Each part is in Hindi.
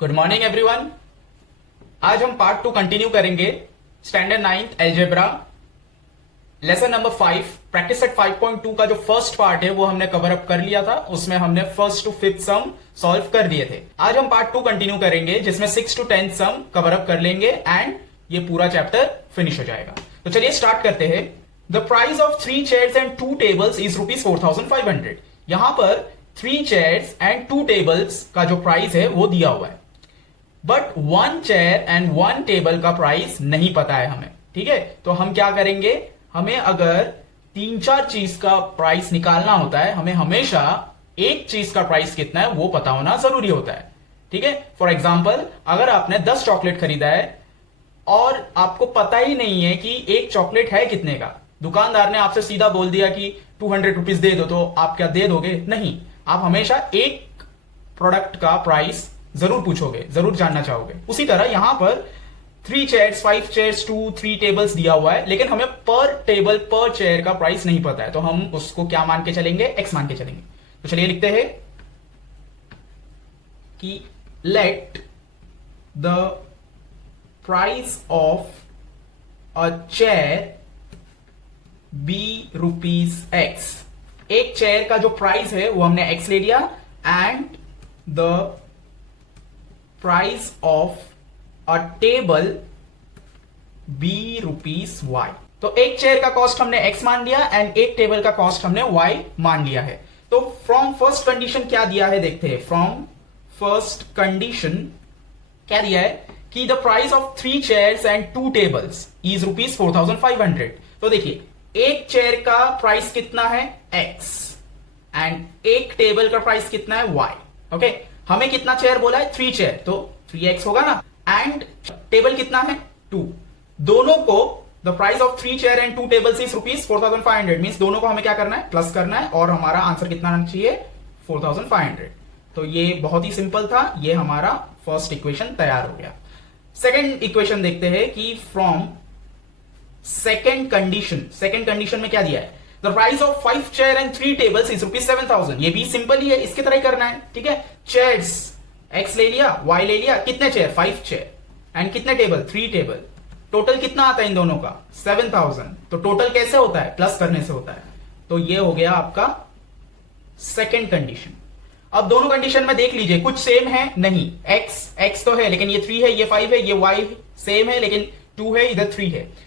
Good morning everyone. आज हम पार्ट 2 कंटिन्यू करेंगे। Standard 9th algebra lesson number 5 practice set 5.2 का जो फर्स्ट पार्ट है वो हमने कवर अप कर लिया था। उसमें हमने first to fifth sum solve कर दिए थे। आज हम पार्ट 2 कंटिन्यू करेंगे जिसमें 6 to 10 सम कवर अप कर लेंगे एंड ये पूरा चैप्टर फिनिश हो जाएगा। तो चलिए स्टार्ट करते हैं। The price of 3 chairs and 2 tables is ₹4,500। यहां पर 3 chairs and 2 tables का जो प्राइस है वो दिया हुआ है, बट 1 chair and 1 table का प्राइस नहीं पता है हमें। ठीक है, तो हम क्या करेंगे, हमें अगर 3-4 चीज का प्राइस निकालना होता है, हमें हमेशा एक चीज का प्राइस कितना है वो पता होना जरूरी होता है। ठीक है, फॉर एग्जाम्पल अगर आपने 10 चॉकलेट खरीदा है और आपको पता ही नहीं है कि एक चॉकलेट है कितने का, दुकानदार ने आपसे सीधा बोल दिया कि 200 रुपीज दे दो, तो आप क्या दे दोगे? नहीं, आप हमेशा एक प्रोडक्ट का प्राइस जरूर पूछोगे, जरूर जानना चाहोगे। उसी तरह यहां पर 3 chairs, 5 chairs, 3 tables दिया हुआ है, लेकिन हमें पर टेबल पर चेयर का प्राइस नहीं पता है, तो हम उसको क्या मान के चलेंगे? x मान के चलेंगे। तो चलिए लिखते हैं कि let the price of a chair be ₹x। एक चेयर का जो प्राइस है वो हमने x ले लिया and the price of a table be ₹y। तो एक चेयर का कॉस्ट हमने x मान लिया एंड एक टेबल का कॉस्ट हमने y मान लिया है। तो फ्रॉम फर्स्ट कंडीशन क्या दिया है देखते हैं। फ्रॉम फर्स्ट कंडीशन क्या दिया है कि the price of 3 chairs and 2 tables is ₹4,500। तो देखिए एक चेयर का प्राइस कितना है x एंड एक टेबल का प्राइस कितना है y। ओके, हमें कितना चेयर बोला है? 3 चेयर, तो 3x होगा ना, एंड टेबल कितना है? 2। दोनों को the price of 3 chair and 2 tables is ₹4,500 means दोनों को हमें क्या करना है? प्लस करना है, और हमारा आंसर कितना आना चाहिए? 4,500। तो ये बहुत ही सिंपल था, ये हमारा फर्स्ट इक्वेशन तैयार हो गया। सेकेंड इक्वेशन देखते हैं कि फ्रॉम सेकेंड कंडीशन में क्या दिया है? The price of 5 chairs and 3 tables is ₹7,000। ये भी सिंपल ही है, इसकी तरह ही करना है। ठीक है, चेयर्स x ले लिया, y ले लिया, कितने चेयर? 5 चेयर एंड कितने टेबल? 3 टेबल। टोटल कितना आता है इन दोनों का? 7,000। तो टोटल कैसे होता है? प्लस करने से होता है। तो ये हो गया आपका सेकेंड कंडीशन। अब दोनों कंडीशन में देख लीजिए, कुछ सेम है? नहीं, x तो है लेकिन ये 3 है, ये 5 है, ये y सेम है लेकिन 2 है, इधर 3 है।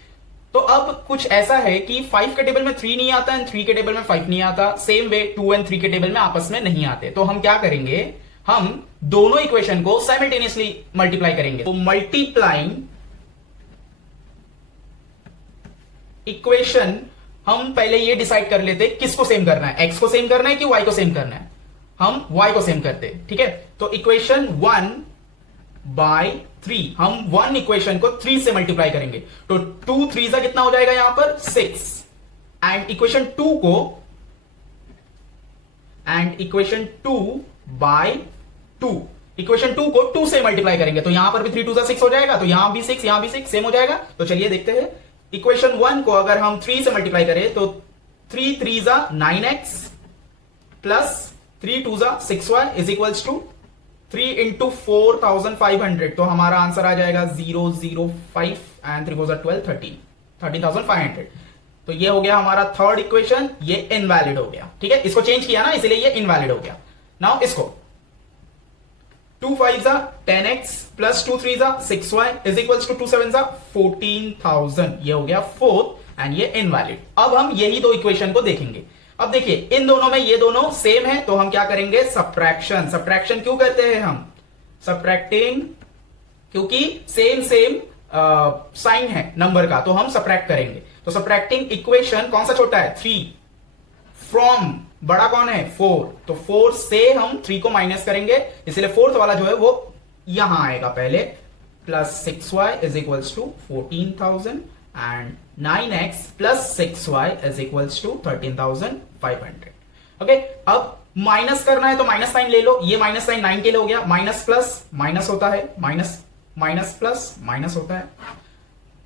तो अब कुछ ऐसा है कि 5 के टेबल में 3 नहीं आता एंड 3 के टेबल में 5 नहीं आता। सेम वे 2 एंड 3 के टेबल में आपस में नहीं आते। तो हम क्या करेंगे, हम दोनों इक्वेशन को साइमल्टेनियसली मल्टीप्लाई करेंगे। तो मल्टीप्लाइंग इक्वेशन, हम पहले ये डिसाइड कर लेते किसको सेम करना है, x को सेम करना है कि y को सेम करना है। हम y को सेम करते, ठीक है। तो इक्वेशन 1/3, हम 1 इक्वेशन को 3 से मल्टीप्लाई करेंगे, तो 2 3 कितना हो जाएगा यहां पर? 6। एंड इक्वेशन 2 इक्वेशन 2 को 2 से मल्टीप्लाई करेंगे, तो यहां पर भी 3 2 6 हो जाएगा, तो यहां भी 6, यहां भी 6 सेम हो जाएगा। तो चलिए देखते हैं, इक्वेशन 1 को अगर हम 3 से मल्टीप्लाई करें तो 3 3 9x plus 3 2 6y is equals to 3 into 4,500। तो हमारा आंसर आ जाएगा 005 एंड 3 4 12 13,500। तो ये हो गया हमारा थर्ड इक्वेशन, ये इनवैलिड हो गया। ठीक है, इसको चेंज किया ना, इसलिए ये इनवैलिड हो गया। नाउ इसको 2 5 10x plus 2 3 6y is equals to 2 7 14,000। ये हो गया फोर्थ एंड ये इनवैलिड। अब हम यही दो इक्वेशन को देखेंगे। अब देखिए इन दोनों में ये दोनों सेम है, तो हम क्या करेंगे? सब्ट्रैक्शन क्यों करते हैं हम? सब्ट्रैक्टिंग, क्योंकि सेम साइन है नंबर का, तो हम सब्ट्रैक्ट करेंगे। तो सब्ट्रैक्टिंग इक्वेशन, कौन सा छोटा है? 3 फ्रॉम बड़ा कौन है? 4। तो 4 से हम 3 को माइनस करेंगे, इसलिए फोर्थ वाला जो है वो यहां आएगा पहले, plus 6y is equals to 14,000 and 9x plus 6y is equals to 13,500। Okay, अब माइनस करना है तो माइनस साइन ले लो, ये माइनस साइन 9 के लिए हो गया, माइनस प्लस माइनस होता है, माइनस प्लस माइनस होता है।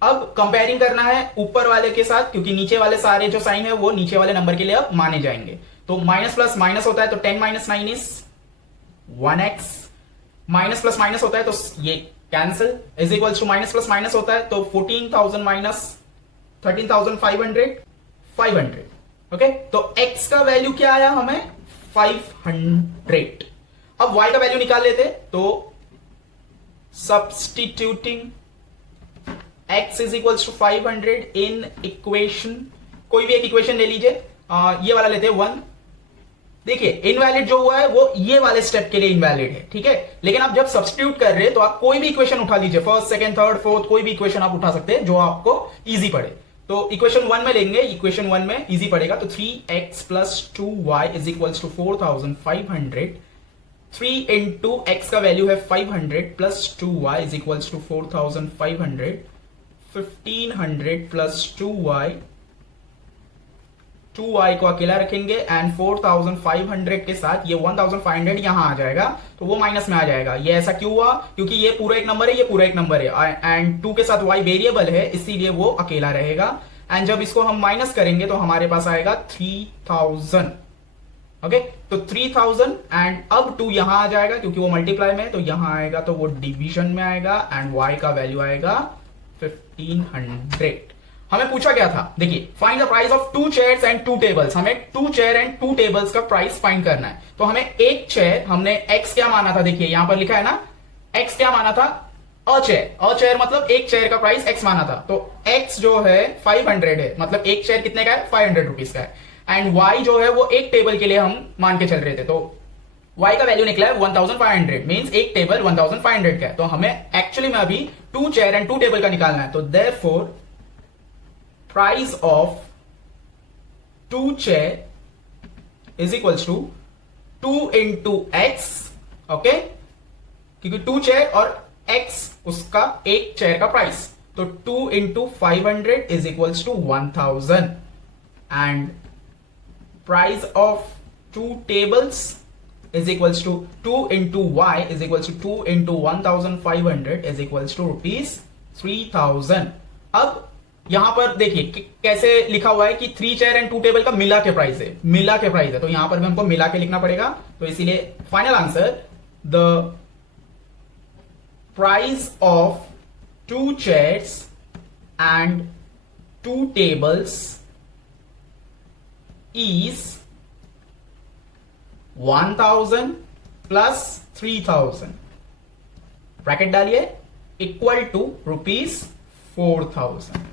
अब कंपेयरिंग करना है ऊपर वाले के साथ, क्योंकि नीचे वाले सारे जो साइन है वो नीचे वाले नंबर के लिए अब माने जाएंगे। तो माइनस प्लस माइनस होता है, तो 10 - 9 is 1x minus plus minus होता है तो ये cancel, is equals to minus plus minus होता है तो 14,000 माइनस 13,500 500। ओके, तो x का वैल्यू क्या आया हमें 500। अब y का वैल्यू निकाल लेते, तो substituting x is equals to 500 in equation, कोई भी एक इक्वेशन ले लीजिए, ये वाला लेते हैं 1। देखिए इनवैलिड जो हुआ है वो ये वाले स्टेप के लिए इनवैलिड है, ठीक है। लेकिन आप जब सब्स्टिट्यूट कर रहे हैं तो आप कोई भी इक्वेशन उठा लीजिए, फर्स्ट सेकंड थर्ड फोर्थ, कोई भी इक्वेशन आप उठा सकते हैं जो आपको इजी पड़े। तो इक्वेशन 1 में लेंगे, इक्वेशन 1 में इजी पड़ेगा, तो 3x plus 2y is equals to 4,500। 3 into x का वैल्यू है 500 plus 2y is equals to 4,500। 1500 plus 2y को अकेला रखेंगे एंड 4,500 के साथ ये 1,500 यहां आ जाएगा, तो वो माइनस में आ जाएगा। ये ऐसा क्यों हुआ? क्योंकि ये पूरा एक नंबर है, ये पूरा एक नंबर है, एंड 2 के साथ y वेरिएबल है, इसीलिए वो अकेला रहेगा। एंड जब इसको हम माइनस करेंगे तो हमारे पास आएगा 3,000। ओके, तो 3,000 एंड अब 2 यहां आ जाएगा क्योंकि वो मल्टीप्लाई में, तो यहां आएगा तो वो डिवीजन में आएगा एंड y का वैल्यू आएगा 1500। हमें पूछा गया था, देखिए find the price of 2 chairs and 2 tables. हमें 2 चेयर एंड 2 टेबल्स का प्राइस फाइंड करना है। तो हमें एक चेयर, हमने x क्या माना था, देखिए यहां पर लिखा है ना, x क्या माना था, अ चेयर मतलब एक चेयर का प्राइस x माना था। तो x जो है 500 है, मतलब एक चेयर कितने का है, 500 रुपीज का है। एंड y जो है वो एक टेबल के लिए हम मान के चल रहे थे, तो y का वैल्यू निकला है 1,500, मींस एक टेबल 1,500 का है। तो हमें एक्चुअली में अभी 2 चेयर एंड 2 टेबल का निकालना है। तो therefore price of 2 chair is equals to 2 into x, okay, क्योंकि 2 चेयर और x उसका एक चेयर का प्राइस, तो 2 into 500 is equals to 1,000 and price of 2 tables is equals to 2 into y is equals to 2 into 1,500 is equals to rupees 3,000। अब यहां पर देखिए कैसे लिखा हुआ है कि 3 चेयर एंड 2 टेबल का मिला के प्राइस है, मिला के प्राइस है, तो यहां पर भी हमको मिला के लिखना पड़ेगा। तो इसीलिए final answer, the price of 2 chairs and 2 tables is 1,000 plus 3,000, bracket डालिए, equal to rupees 4,000।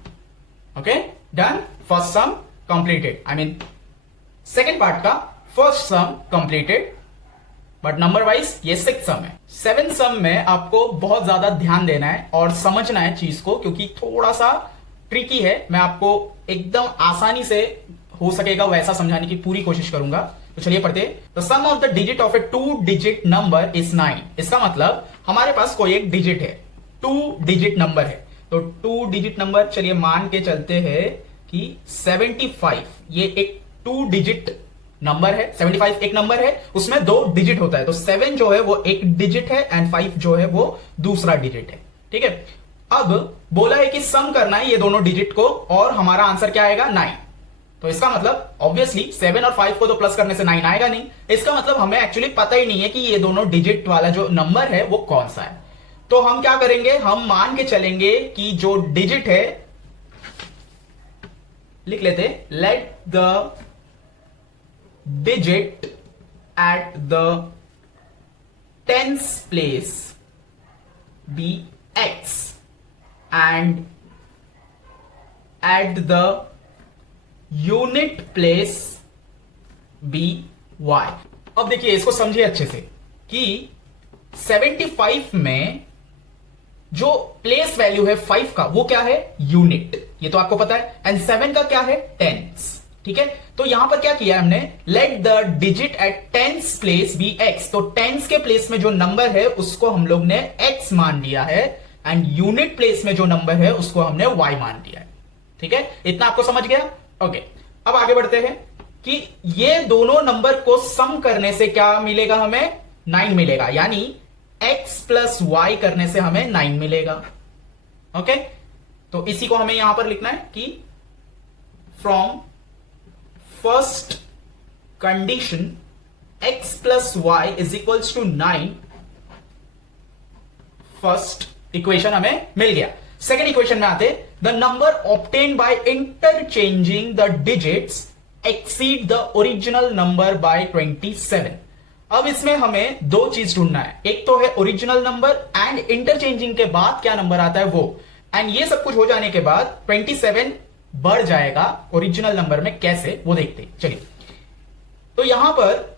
Okay, done, first sum completed, I mean second part का first sum completed, but number wise ये 6th सम है। 7th सम में आपको बहुत ज्यादा ध्यान देना है और समझना है चीज को, क्योंकि थोड़ा सा ट्रिकी है। मैं आपको एकदम आसानी से हो सकेगा वैसा समझाने की पूरी कोशिश करूंगा। तो चलिए पढ़ते। The sum of the digit of a 2 digit number is 9। इसका मतलब हमारे पास कोई एक डिजिट है, 2 डिजिट नंबर है, तो 2 डिजिट नंबर चलिए मान के चलते हैं कि 75 ये एक 2 डिजिट नंबर है। 75 एक नंबर है, उसमें 2 डिजिट होता है, तो 7 जो है वो एक डिजिट है एंड 5 जो है वो दूसरा डिजिट है, ठीक है। अब बोला है कि सम करना है ये दोनों डिजिट को और हमारा आंसर क्या आएगा, 9। तो इसका मतलब ऑब्वियसली 7 और 5 को तो प्लस करने से 9 आएगा नहीं। इसका मतलब हमें एक्चुअली पता ही नहीं है कि ये दोनों डिजिट वाला जो नंबर है वो कौन सा है। तो हम क्या करेंगे, हम मान के चलेंगे कि जो डिजिट है, लिख लेते, let the digit at the 10th place be x and at the unit place be y. अब देखिए इसको समझिए अच्छे से कि 75 में जो प्लेस वैल्यू है 5 का वो क्या है, यूनिट, ये तो आपको पता है, एंड 7 का क्या है, टेंस, ठीक है। तो यहां पर क्या किया हमने, let the digit at 10th place be x, तो टेंस के प्लेस में जो नंबर है उसको हम लोग ने x मान लिया है एंड यूनिट प्लेस में जो नंबर है उसको हमने y मान लिया है, ठीक है। इतना आपको समझ गया। ओके, अब आगे बढ़ते हैं कि ये दोनों नंबर को सम करने से क्या मिलेगा, हमें 9 मिलेगा, यानी x प्लस वाई करने से हमें 9 मिलेगा। ओके, तो इसी को हमें यहां पर लिखना है कि from first condition x plus y is equals to 9 first equation हमें मिल गया। सेकेंड इक्वेशन में आते, the number obtain by interchanging the digits exceed the original number by 27। अब इसमें हमें दो चीज ढूंढना है, एक तो है ओरिजिनल नंबर एंड इंटरचेंजिंग के बाद क्या नंबर आता है वो, एंड ये सब कुछ हो जाने के बाद 27 बढ़ जाएगा ओरिजिनल नंबर में, कैसे वो देखते हैं। चलिए, तो यहां पर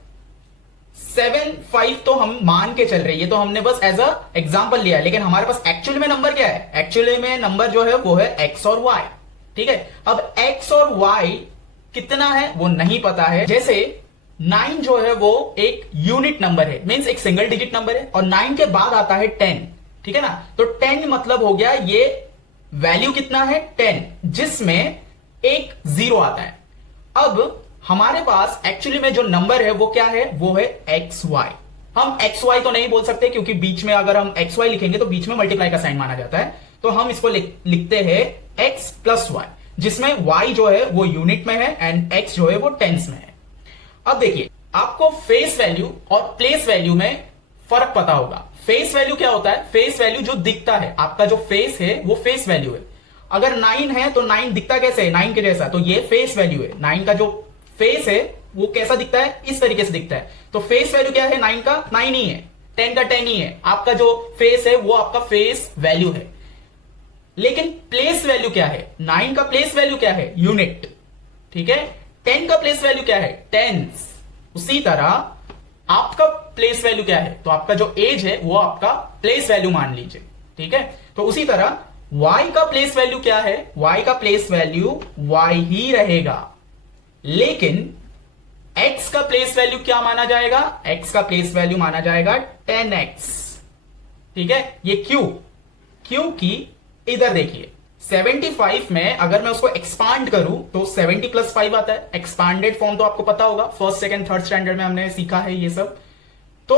7 5 तो हम मान के चल रहे हैं, तो हमने बस एज अ एग्जांपल लिया है, लेकिन हमारे पास एक्चुअल में नंबर क्या है? एक्चुअली में नंबर जो है वो है x और y। ठीक है, अब x और y कितना है वो नहीं पता है। जैसे 9 जो है वो एक यूनिट नंबर है, मींस एक सिंगल डिजिट नंबर है, और 9 के बाद आता है 10। ठीक है ना, तो 10 मतलब हो गया ये वैल्यू कितना है? 10, जिसमें एक 0 आता है। अब हमारे पास एक्चुअली में जो नंबर है वो क्या है? वो है एक्स वाई। हम एक्स वाई तो नहीं बोल सकते, क्योंकि बीच में अगर हम एक्स वाई लिखेंगे तो बीच में मल्टीप्लाई का साइन माना जाता है, तो हम इसको लिखते हैं एक्स प्लस वाई, जिसमें वाई जो है वो यूनिट में है एंड एक्स जो है वो टेंस में है। अब देखिए, आपको फेस वैल्यू और प्लेस वैल्यू में फर्क पता होगा। फेस वैल्यू क्या होता है? फेस वैल्यू जो दिखता है, आपका जो फेस है वो फेस वैल्यू है। अगर 9 है तो 9 दिखता कैसे है? 9 के जैसा, तो ये फेस वैल्यू है। 9 का जो फेस है वो कैसा दिखता है? इस तरीके से दिखता है। तो फेस वैल्यू क्या है? 9 का 9 ही है, 10 का 10 ही है। आपका जो फेस है वो आपका फेस वैल्यू है। लेकिन प्लेस वैल्यू क्या है? 9 का प्लेस वैल्यू क्या है? यूनिट। ठीक है, 10 का प्लेस वैल्यू क्या है? टेंस। उसी तरह आपका प्लेस वैल्यू क्या है? तो आपका जो एज है वो आपका प्लेस वैल्यू मान लीजिए। ठीक है, तो उसी तरह y का प्लेस वैल्यू क्या है? y का प्लेस वैल्यू y ही रहेगा, लेकिन x का प्लेस वैल्यू क्या माना जाएगा? x का प्लेस वैल्यू माना जाएगा 10x। ठीक है, ये क्यों? क्योंकि इधर देखिए, 75 में अगर मैं उसको एक्सपांड करूं तो 70 प्लस 5 आता है। एक्सपांडेड फॉर्म तो आपको पता होगा, फर्स्ट सेकंड थर्ड स्टैंडर्ड में हमने सीखा है ये सब। तो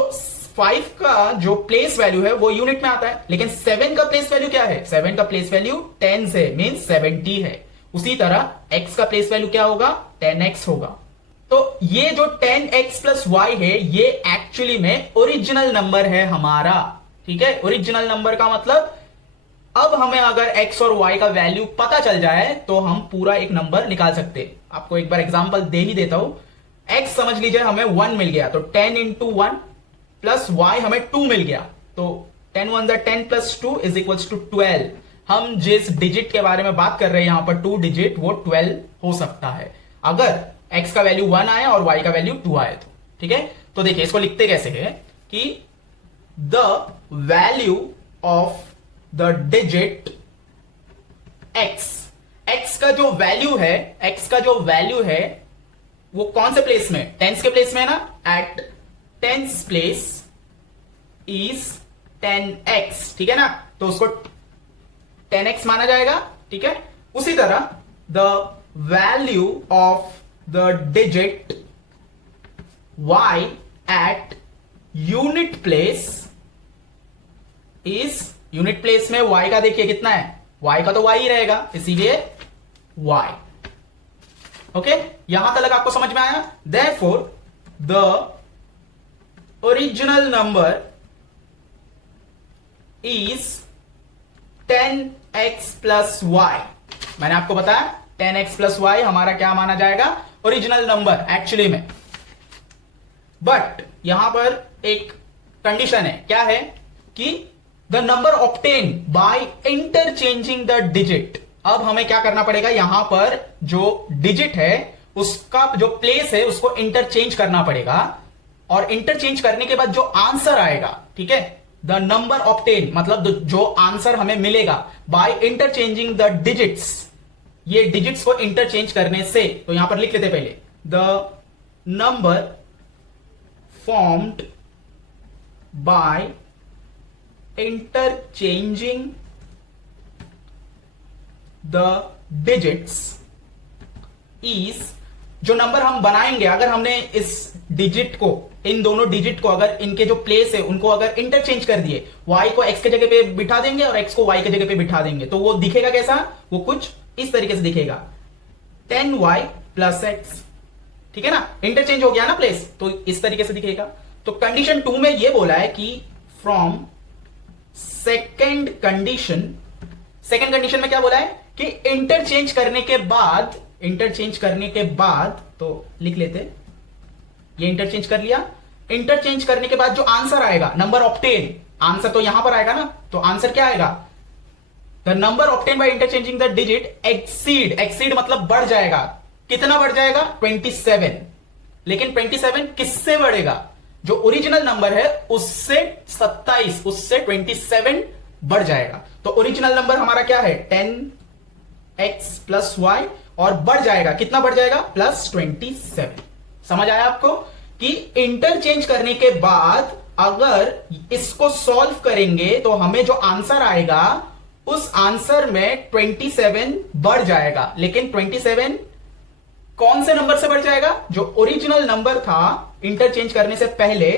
5 का जो प्लेस वैल्यू है वो यूनिट में आता है, लेकिन 7 का प्लेस वैल्यू क्या है? 7 का प्लेस वैल्यू 10 है, मीन 70 है। उसी तरह x का प्लेस वैल्यू क्या होगा? 10x होगा। तो ये जो 10x प्लस y है ये एक्चुअली में ओरिजिनल नंबर है हमारा। ठीक है, ओरिजिनल नंबर का मतलब अब हमें अगर x और y का वैल्यू पता चल जाए तो हम पूरा एक नंबर निकाल सकते हैं। आपको एक बार एग्जांपल दे ही देता हूं। x समझ लीजिए हमें 1 मिल गया, तो 10 इंटू 1 प्लस y हमें 2 मिल गया, तो 10 1 10 प्लस 2 इज इक्वल्स टू 12। हम जिस डिजिट के बारे में बात कर रहे हैं यहां पर 2 डिजिट, वो 12 हो सकता है अगर x का वैल्यू 1 आए और y का वैल्यू 2 आए तो। ठीक है, तो देखिए इसको लिखते कैसे है कि the value of the digit x का जो वैल्यू है, x का जो वैल्यू है वो कौन से प्लेस में? टेंस के प्लेस में है ना। At tens place is 10x। ठीक है ना, तो उसको 10x माना जाएगा। ठीक है, उसी तरह the value of the digit y at unit place is, unit place में y का देखिए कितना है? y का तो y ही रहेगा, इसीलिए y। ओके, यहां तक आपको समझ में आया? Therefore the original number is 10x plus y। मैंने आपको बताया 10x प्लस y हमारा क्या माना जाएगा? ओरिजिनल नंबर एक्चुअली में। बट यहां पर एक कंडीशन है, क्या है? कि the number obtain by interchanging the digit. अब हमें क्या करना पड़ेगा? यहां पर जो डिजिट है उसका जो प्लेस है उसको इंटरचेंज करना पड़ेगा, और इंटरचेंज करने के बाद जो आंसर आएगा, ठीक है, द नंबर ऑब्टेन मतलब जो आंसर हमें मिलेगा बाय इंटरचेंजिंग द डिजिट्स, ये डिजिट्स को इंटरचेंज करने से, तो यहां पर लिख लेते पहले the number formed by interchanging the digits is, जो नंबर हम बनाएंगे अगर हमने इस डिजिट को, इन दोनों डिजिट को अगर इनके जो प्लेस है उनको अगर इंटरचेंज कर दिए, y को x के जगह पे बिठा देंगे और x को y के जगह पे बिठा देंगे, तो वो दिखेगा कैसा? वो कुछ इस तरीके से दिखेगा, 10y प्लस x। ठीक है ना, इंटरचेंज हो गया ना प्लेस, तो इस तरीके से दिखेगा। तो कंडीशन 2 में ये बोला है कि फ्रॉम सेकेंड कंडीशन में क्या बोला है कि इंटरचेंज करने के बाद तो लिख लेते, ये इंटरचेंज कर लिया। इंटरचेंज करने के बाद जो आंसर आएगा, नंबर ऑब्टेन, आंसर तो यहां पर आएगा ना, तो आंसर क्या आएगा, the number obtain by interchanging the digit exceed मतलब बढ़ जाएगा। कितना बढ़ जाएगा, 27। लेकिन 27 किससे बढ़ेगा, जो ओरिजिनल नंबर है उससे 27, उससे 27 बढ़ जाएगा। तो ओरिजिनल नंबर हमारा क्या है 10x + y, और बढ़ जाएगा, कितना बढ़ जाएगा, +27। समझ आया आपको कि इंटरचेंज करने के बाद अगर इसको सॉल्व करेंगे तो हमें जो आंसर आएगा उस आंसर में 27 बढ़ जाएगा। लेकिन 27 कौन से नंबर से बढ़ जाएगा, जो ओरिजिनल नंबर था इंटरचेंज करने से पहले,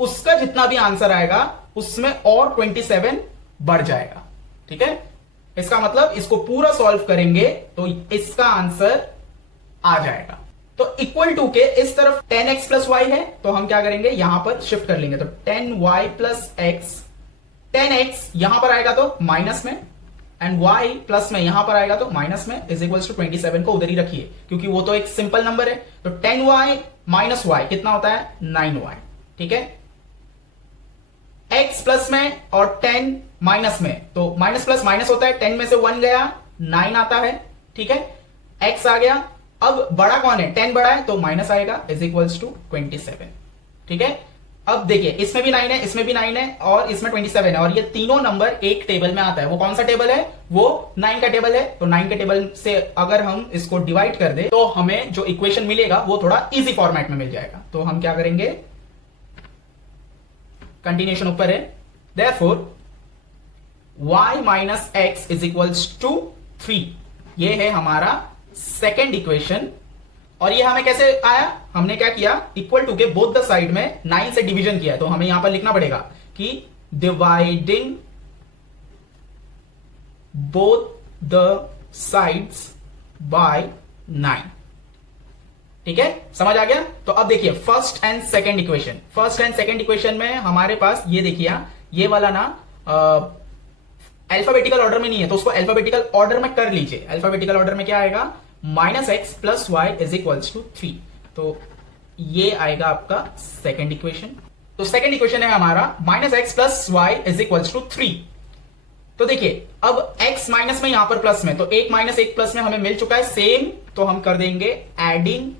उसका जितना भी आंसर आएगा उसमें और 27 बढ़ जाएगा। ठीक है, इसका मतलब इसको पूरा सॉल्व करेंगे तो इसका आंसर आ जाएगा। तो इक्वल टू के इस तरफ 10x + y है, तो हम क्या करेंगे, यहां पर शिफ्ट कर लेंगे। तो 10y + x, 10x यहां पर आएगा तो माइनस में, एंड y प्लस में यहां पर आएगा तो माइनस में, इज इक्वल्स टू 27 को उधर ही रखिए क्योंकि वो तो एक सिंपल नंबर है। तो 10y - y कितना होता है, 9y। ठीक है, x प्लस में और 10 माइनस में, तो माइनस प्लस माइनस होता है, 10 में से 1 गया 9 आता है। ठीक है, x आ गया। अब बड़ा कौन है, 10 बड़ा है तो माइनस आएगा, इज इक्वल्स टू 27। ठीक है, अब देखिए इसमें भी 9 है, इसमें भी 9 है और इसमें 27 है, और ये तीनों नंबर एक टेबल में आता है। वो कौन सा टेबल है, वो 9 का टेबल है। तो 9 के टेबल से अगर हम इसको डिवाइड कर दे तो हमें जो इक्वेशन मिलेगा वो थोड़ा इजी फॉर्मेट में मिल जाएगा। तो हम क्या करेंगे, कंटिन्यूएशन ऊपर है, therefore y - x is equals to 3। ये है हमारा सेकेंड इक्वेशन। और ये हमें कैसे आया, हमने क्या किया, इक्वल टू के बोथ द साइड में 9 से डिवीजन किया। तो हमें यहां पर लिखना पड़ेगा कि dividing both the sides by 9। ठीक है, समझ आ गया। तो अब देखिए फर्स्ट एंड सेकेंड इक्वेशन में हमारे पास ये देखिए, ये वाला ना अल्फाबेटिकल ऑर्डर में नहीं है, तो उसको अल्फाबेटिकल ऑर्डर में कर लीजिए। अल्फाबेटिकल ऑर्डर में क्या आएगा, -x + y is equals to 3। तो ये आएगा आपका सेकेंड इक्वेशन। तो सेकेंड इक्वेशन है हमारा -x + y is equals to 3। तो देखिए अब x माइनस में यहां पर प्लस में, तो 1 - 1 प्लस में हमें मिल चुका है सेम। तो हम कर देंगे एडिंग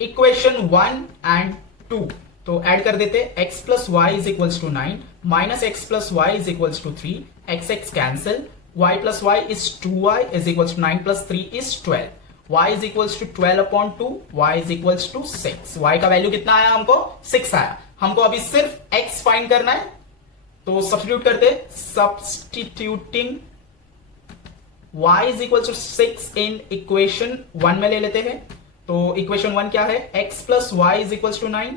इक्वेशन 1 एंड 2। तो ऐड कर देते, x + y is equals to 9, -x + y is equals to 3, x cancel, y + y is 2y is equals to 9 + 3 is 12, y is equals to 12/2, y is equals to 6। y का वैल्यू कितना आया हमको, 6 आया। हमको अभी सिर्फ x फाइंड करना है, तो सब्स्टिट्यूट करते, substituting y is equals to 6 in equation 1 में ले लेते हैं। तो इक्वेशन 1 क्या है, x + y is equals to 9,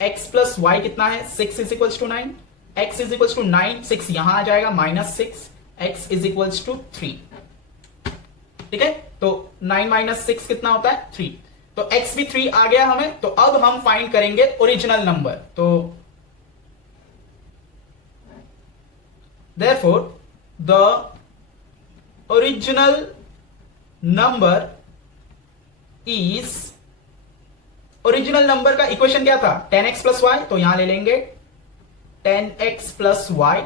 x + y कितना है, 6 is equals to 9, x is equals to 9, 6 यहां आ जाएगा -6, x इज इक्वल्स टू 3। ठीक है, तो 9 - 6 कितना होता है, 3। तो x भी 3 आ गया हमें। तो अब हम फाइंड करेंगे ओरिजिनल नंबर। तो therefore the original number is, original number का इक्वेशन क्या था, 10x + y। तो यहां ले लेंगे 10x + y,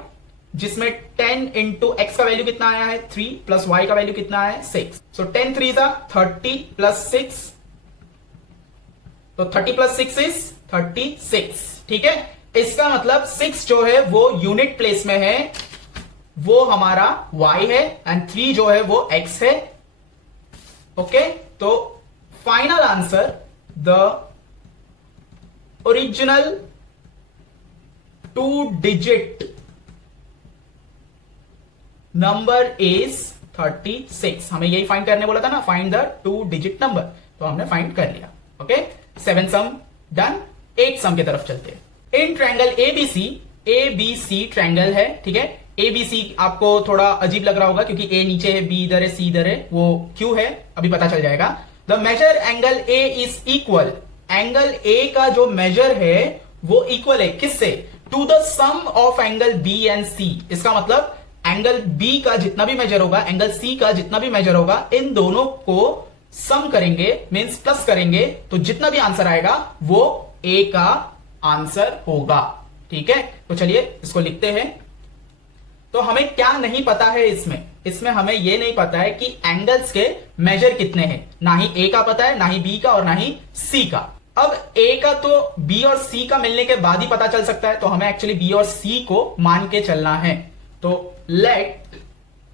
जिसमें 10 × x का वैल्यू कितना आया है 3, प्लस y का वैल्यू कितना है 6। सो 10 3 30 + 6, तो 30 + 6 इज 36। ठीक है, इसका मतलब 6 जो है वो यूनिट प्लेस में है, वो हमारा y है, एंड 3 जो है वो x है। ओके, तो final answer, the original 2-digit number is 36। हमें यही फाइंड करने बोला था ना, फाइंड द 2-digit नंबर। तो हमने फाइंड कर लिया। ओके, 7 सम डन। 8 सम की तरफ चलते हैं। इन ट्रायंगल ABC ट्रायंगल है। ठीक है, ABC आपको थोड़ा अजीब लग रहा होगा क्योंकि A नीचे है, B इधर है, C इधर है, वो क्यों है अभी पता चल जाएगा। The major angle A is equal, angle A का जो मेजर है वो इक्वल है किससे, to the sum of angle B and C. इसका मतलब एंगल बी का जितना भी मेजर होगा, एंगल सी का जितना भी मेजर होगा, इन दोनों को सम करेंगे, मींस प्लस करेंगे, तो जितना भी आंसर आएगा वो ए का आंसर होगा। ठीक है, तो चलिए इसको लिखते हैं। तो हमें क्या नहीं पता है इसमें हमें यह नहीं पता है कि एंगल्स के मेजर कितने हैं। ना ही ए का पता है, ना ही बी का, और ना ही सी का। अब ए का तो बी और सी का मिलने के बाद ही पता चल सकता है, तो हमें एक्चुअली बी और सी को मान के चलना है। तो let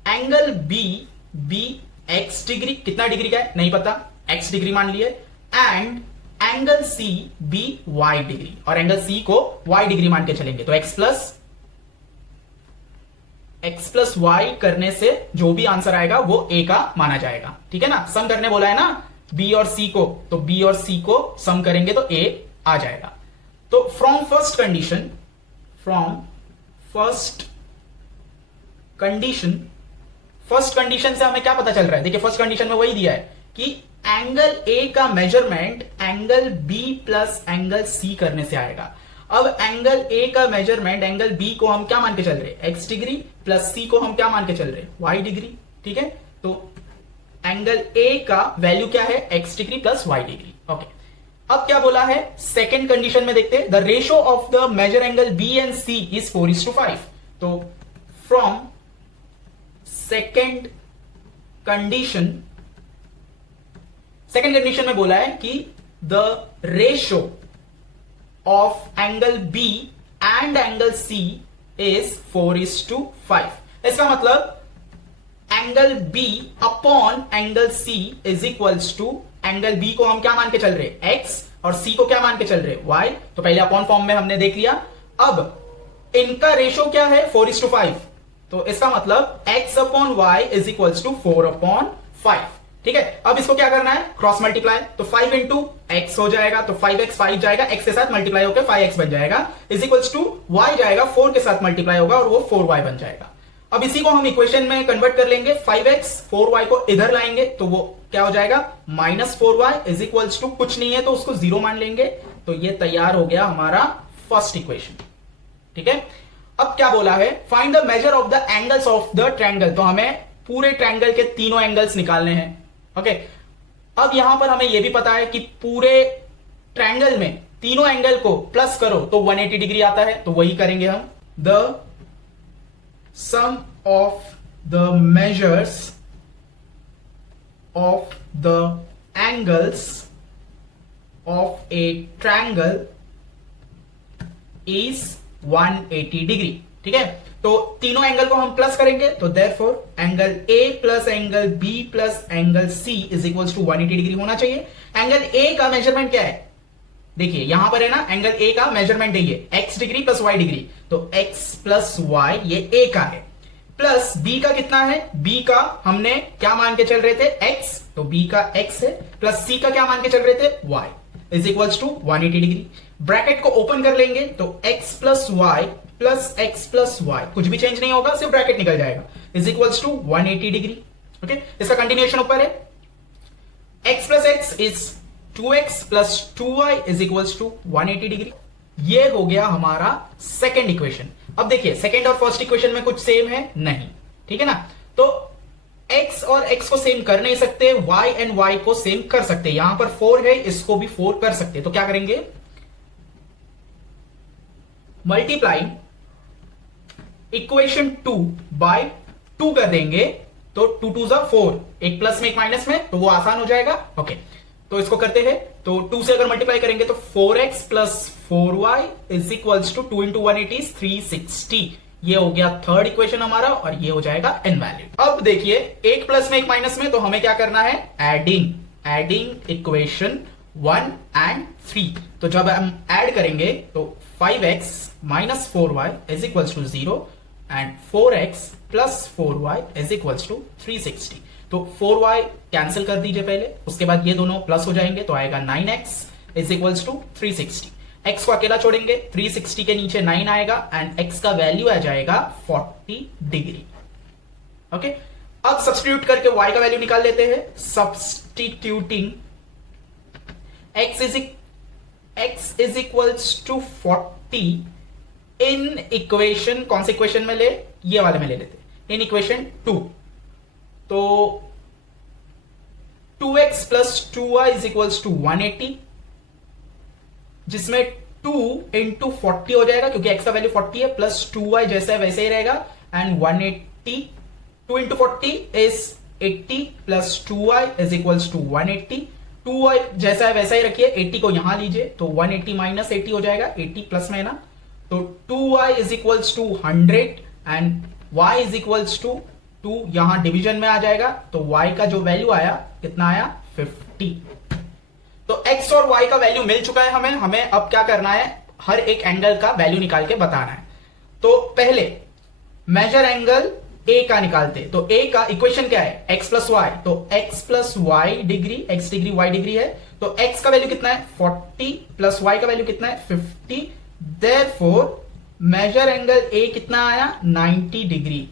angle be x degree, कितना डिग्री का है नहीं पता, एक्स डिग्री मान लिए, and angle c be y degree, और एंगल सी को वाई डिग्री मान के चलेंगे। तो एक्स प्लस वाई करने से जो भी आंसर आएगा वो ए का माना जाएगा। ठीक है ना, सम करने बोला है ना बी और सी को, तो बी और सी को सम करेंगे तो ए आ जाएगा। तो फ्रॉम फर्स्ट कंडीशन से हमें क्या पता चल रहा है? देखिए फर्स्ट कंडीशन में वही दिया है कि एंगल ए का measurement angle b plus angle c करने से आएगा। अब एंगल ए का मेजरमेंट एंगल बी को हम क्या मान के चल रहे हैं? एक्स डिग्री, प्लस सी को हम क्या मान के चल रहे हैं? Y degree. ठीक है, तो एंगल ए का वैल्यू क्या है? X degree plus y degree. Okay, अब क्या बोला है सेकेंड कंडीशन में? देखते हैं, the ratio of the major angle B and c is 4:5। तो फ्रॉम सेकेंड कंडीशन में बोला है कि the ratio of angle B and angle c is 4:5। इसका मतलब angle b upon angle c is equals to, angle B को हम क्या मान के चल रहे हैं? एक्स, और सी को क्या मान के चल रहे हैं? वाई। तो पहले अपॉन फॉर्म में हमने देख लिया। अब इनका रेशियो क्या है? 4:5। तो इसका मतलब x upon y is equals to 4/5। ठीक है, अब इसको क्या करना है? Cross multiply. तो 5 इंटू एक्स हो जाएगा, तो 5x 5 जाएगा, x के साथ मल्टीप्लाई होकर 5x बन जाएगा, इज इक्वल्स टू y जाएगा, 4 के साथ मल्टीप्लाई होगा और वो 4y बन जाएगा। अब इसी को हम इक्वेशन में कन्वर्ट कर लेंगे, 5x 4y को इधर लाएंगे तो वो क्या हो जाएगा? -4y इज इक्वल्स टू, कुछ नहीं है तो उसको 0 मान लेंगे। तो ये तैयार हो गया हमारा फर्स्ट इक्वेशन। ठीक है, अब क्या बोला है? Find the measure of the angles of the triangle. तो हमें पूरे ट्रायंगल के तीनों एंगल्स निकालने हैं। ओके, अब यहां पर हमें यह भी पता है कि पूरे ट्रायंगल में तीनों एंगल को प्लस करो तो 180 डिग्री आता है, तो वही करेंगे हम। The sum of the measures of the angles of a triangle is 180 degree. ठीक है, तो तीनों एंगल को हम प्लस करेंगे, तो therefore angle a plus angle b plus angle c is equals to 180 degree होना चाहिए। एंगल ए का मेजरमेंट क्या है? देखिए यहां पर है ना, एंगल ए का मेजरमेंट है ये x degree plus y degree, तो एक्स प्लस वाई ये ए का है, प्लस बी का कितना है? बी का हमने क्या मान के चल रहे थे? एक्स, तो बी का एक्स है, प्लस सी का क्या मान के चल रहे थे? Y, is equals to 180 degree. Bracket को ओपन कर लेंगे तो x plus y plus x plus y, कुछ भी चेंज नहीं होगा, सिर्फ ब्रैकेट निकल जाएगा, is equals to 180 degree. Okay, इसका कंटिन्यूएशन ऊपर है, x plus x is 2x plus 2y is equals to 180 degree. ये हो गया हमारा सेकेंड इक्वेशन। अब देखिए सेकेंड और फर्स्ट इक्वेशन में कुछ सेम है नहीं, ठीक है ना, तो x और x को सेम कर नहीं सकते, y एंड y को सेम कर सकते। यहां पर 4 है, इसको भी 4 कर सकते, तो क्या करेंगे? मल्टीप्लाइंग इक्वेशन 2 बाय 2 कर देंगे, तो 2 2 जा 4, एक प्लस में एक माइनस में, तो वो आसान हो जाएगा। ओके, तो इसको करते हैं, तो 2 से अगर मल्टीप्लाई करेंगे तो 4x plus 4y is equals to 2 into 180 360। ये हो गया थर्ड इक्वेशन हमारा, और ये हो जाएगा इनवैलिड। अब देखिए एक प्लस में एक माइनस में, तो हमें क्या करना है? Adding equation 1 and 3। तो जब हम ऐड करेंगे तो 5x minus 4y is equals to 0 and 4x plus 4y is equals to 360। तो 4y कैंसिल कर दीजिए पहले, उसके बाद ये दोनों प्लस हो जाएंगे, तो आएगा 9x is equals to 360। x को अकेला छोड़ेंगे, 360 के नीचे 9 आएगा एंड x का वैल्यू आ जाएगा 40 डिग्री। ओके, अब सब्स्टिट्यूट करके y का वैल्यू निकाल लेते हैं। Substituting x is equals to 40 in equation, कौन से इक्वेशन में ले, ये वाले में ले लेते, इन इक्वेशन 2। तो 2x plus 2y is equals to 180, जिसमें 2 इंटू 40 हो जाएगा क्योंकि x का वैल्यू 40 है, प्लस 2y जैसा है वैसे ही रहेगा, and 180, 2 into 40 is 80 plus 2y is equals to 180, 2y जैसा है वैसा ही रखिए, 80 को यहां लीजिए तो 180 माइनस 80 हो जाएगा, 80 प्लस में है ना, तो 2y is equals to 100 and y is equals to 2 यहां डिवीजन में आ जाएगा, तो y का जो वैल्यू आया कितना आया 50। तो x और y का वैल्यू मिल चुका है हमें अब क्या करना है, हर एक एंगल का वैल्यू निकाल के बताना है। तो पहले मेजर एंगल a का निकालते, तो a का इक्वेशन क्या है, x प्लस वाई, तो x plus y degree, x degree y degree है, तो x का वैल्यू कितना है 40 प्लस y का वैल्यू कितना है 50, देयरफॉर मेजर एंगल a कितना आया 90 डिग्री,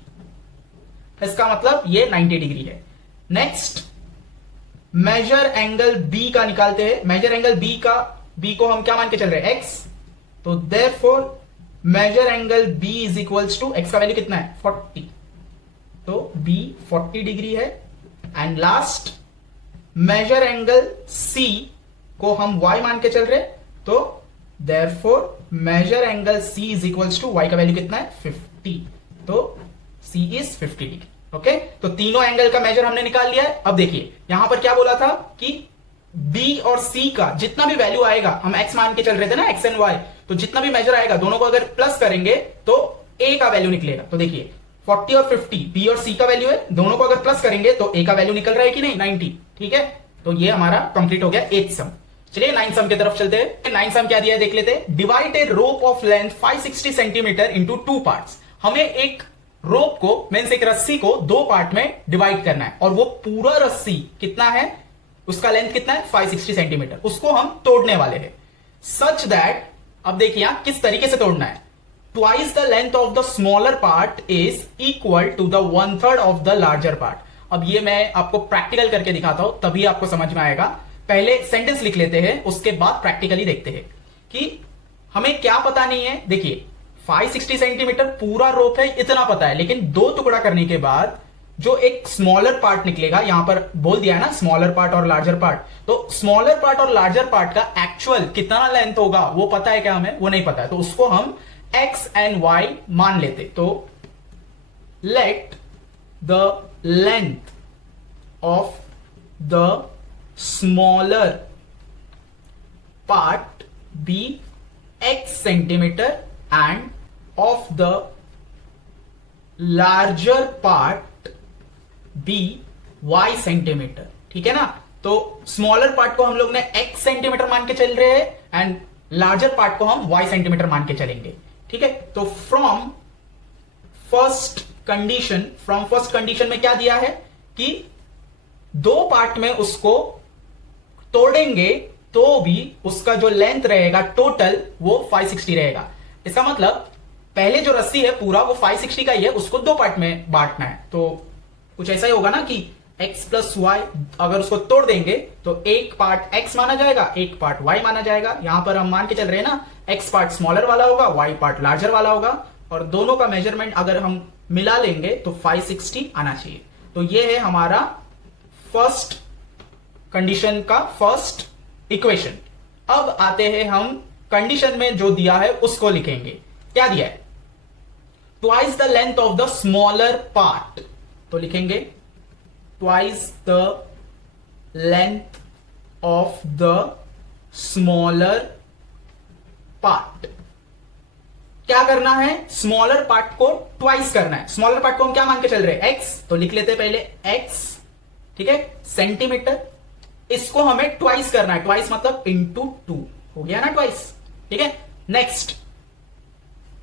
इसका मतलब ये 90 डिग्री है। नेक्स्ट मेजर एंगल b का निकालते हैं, मेजर एंगल b को हम क्या मान के चल रहे हैं x, तो therefore measure angle b is equals to x का वैल्यू कितना है 40, तो b 40 डिग्री है। And last measure angle c को हम y मान के चल रहे, तो therefore measure angle c is equals to y का वैल्यू कितना है 50, तो c इज 50 डिग्री। ओके, तो तीनों एंगल का मेजर हमने निकाल लिया है। अब देखिए यहां पर क्या बोला था कि b और c का जितना भी वैल्यू आएगा, हम x मान के चल रहे थे ना, x एंड y, तो जितना भी मेजर आएगा दोनों को अगर प्लस करेंगे तो a का वैल्यू निकलेगा। तो देखिए 40 और 50 b और c का वैल्यू है, दोनों को अगर प्लस करेंगे तो a का वैल्यू निकल रहा है कि नहीं 90, ठीक है। तो ये हमारा कंप्लीट हो गया 8th सम। चलिए 9th सम की तरफ चलते हैं। 9th सम क्या दिया है देख लेते हैं। Divide A rope of length 560 centimetre into 2 parts. हमें एक रोप को, मींस एक रस्सी को 2 पार्ट में डिवाइड करना है, और वो पूरा रस्सी कितना है, उसका लेंथ कितना है 560 सेंटीमीटर, उसको हम तोड़ने वाले हैं। सच दैट, अब देखिए यहां किस तरीके से तोड़ना है, twice the length of the smaller part is equal to the 1/3 of the larger part. अब ये मैं आपको प्रैक्टिकल करके दिखाता हूं, तभी आपको समझ में आएगा। पहले सेंटेंस लिख लेते हैं, उसके बाद प्रैक्टिकली देखते हैं कि हमें क्या पता नहीं है। देखिए 560 सेंटीमीटर पूरा रोप है, इतना पता है, लेकिन 2 टुकड़ा करने के बाद जो एक स्मॉलर पार्ट निकलेगा, यहां पर बोल दिया है ना स्मॉलर पार्ट और लार्जर पार्ट, तो स्मॉलर पार्ट और लार्जर पार्ट का एक्चुअल कितना लेंथ होगा वो पता है क्या हमें, वो नहीं पता है, तो उसको हम x एंड y मान लेते। तो let the length of the smaller part be x centimetre and of the larger part be y centimetre, ठीक है ना। तो स्मॉलर पार्ट को हम लोग ने x सेंटीमीटर मान के चल रहे हैं एंड लार्जर पार्ट को हम y सेंटीमीटर मान के चलेंगे, ठीक है। तो फ्रॉम फर्स्ट कंडीशन में क्या दिया है कि 2 पार्ट में उसको तोड़ेंगे तो भी उसका जो लेंथ रहेगा टोटल वो 560 रहेगा। इसका मतलब पहले जो रस्सी है पूरा वो 560 का ही है, उसको 2 पार्ट में बांटना है। तो कुछ ऐसा ही होगा ना कि x प्लस वाई, अगर उसको तोड़ देंगे तो एक पार्ट x माना जाएगा, एक पार्ट y माना जाएगा। यहां पर हम मान के चल रहे हैं ना x पार्ट स्मॉलर वाला होगा, y पार्ट लार्जर वाला होगा, और दोनों का मेजरमेंट अगर हम मिला लेंगे तो 560 आना चाहिए। तो ये है हमारा फर्स्ट कंडीशन का फर्स्ट इक्वेशन। अब आते हैं हम कंडीशन में जो दिया है उसको लिखेंगे। क्या दिया है, twice the length of the smaller part, तो लिखेंगे twice the length of the smaller part. क्या करना है, स्मॉलर पार्ट को ट्वाइस करना है। स्मॉलर पार्ट को हम क्या मान के चल रहे हैं x, तो लिख लेते हैं पहले x, ठीक है, सेंटीमीटर। इसको हमें ट्वाइस करना है, ट्वाइस मतलब इंटू 2 हो गया ना ट्वाइस, ठीक है। Next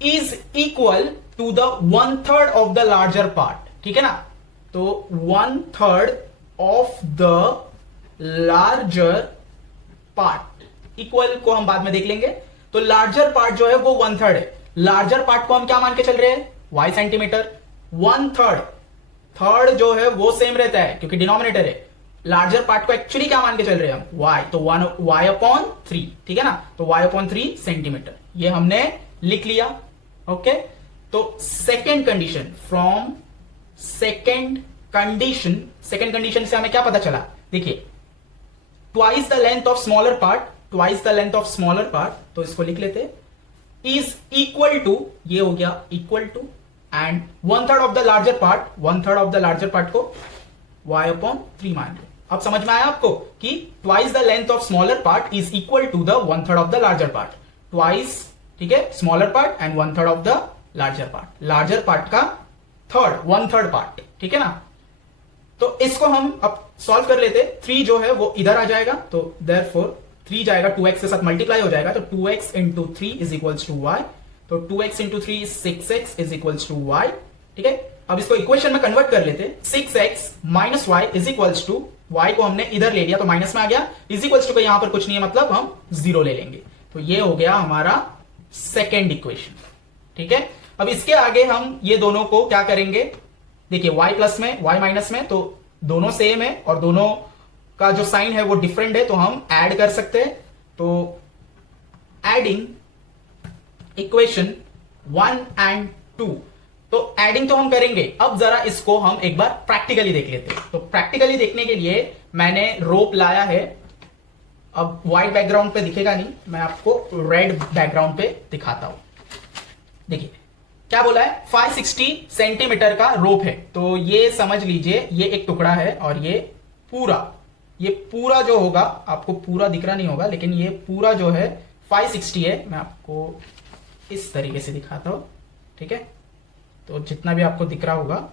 is equal to the 1/3 of the larger part, ठीक है ना। तो 1/3 of the larger part, equal को हम बाद में देख लेंगे। तो लार्जर पार्ट जो है वो 1/3 है। लार्जर पार्ट को हम क्या मान के चल रहे हैं, y सेंटीमीटर। 1/3, थर्ड जो है वो सेम रहता है क्योंकि डिनोमिनेटर है। लार्जर पार्ट को एक्चुअली क्या मान के चल रहे हैं हम, y, तो y/3, ठीक है ना। तो y/3 सेंटीमीटर, ये हमने लिख लिया। ओके, तो second condition, from second condition से हमें क्या पता चला, देखिए twice the length of smaller part, twice the length of smaller part, तो इसको लिख लेते, इज इक्वल टू, ये हो गया equal to, and 1/3 of the larger part, 1/3 of the larger part को y/3 मान लो। अब समझ में आया आपको कि twice the length of smaller part is equal to the 1/3 of the larger part, twice, ठीक है, smaller part and 1/3 of the larger part, larger part का थर्ड, 1/3 पार्ट, ठीक है ना। तो इसको हम अब सॉल्व कर लेते, 3 जो है वो इधर आ जाएगा, तो देयरफॉर 3 जाएगा 2x के साथ मल्टीप्लाई हो जाएगा, तो 2x into 3 is equals to y, तो 2x into 3 is 6x is equals to y, ठीक है। अब इसको इक्वेशन में कन्वर्ट कर लेते, 6x minus y is equals to, y को हमने इधर ले लिया तो माइनस में आ गया, इज इक्वल्स टू, यहां पर कुछ नहीं है मतलब हम 0 ले लेंगे, तो ये हो गया हमारा सेकेंड इक्वेशन, ठीक है। अब इसके आगे हम ये दोनों को क्या करेंगे, देखिए y प्लस में y माइनस में, तो दोनों सेम है और दोनों का जो साइन है वो डिफरेंट है, तो हम ऐड कर सकते हैं, तो एडिंग इक्वेशन 1 एंड 2, तो एडिंग तो हम करेंगे, अब जरा इसको हम एक बार प्रैक्टिकली देख लेते हैं। तो प्रैक्टिकली देखने के लिए मैंने रोप लाया है, अब व्हाइट बैकग्राउंड पे दिखेगा नहीं, मैं आपको रेड बैकग्राउंड पे दिखाता हूं। देखिए क्या बोला है, 560 सेंटीमीटर का रोप है, तो ये समझ लीजिए ये एक टुकड़ा है और ये पूरा जो होगा, आपको पूरा दिख रहा नहीं होगा, लेकिन ये पूरा जो है 560 है, मैं आपको इस तरीके से दिखाता हूं, ठीक है। तो जितना भी आपको दिख रहा होगा,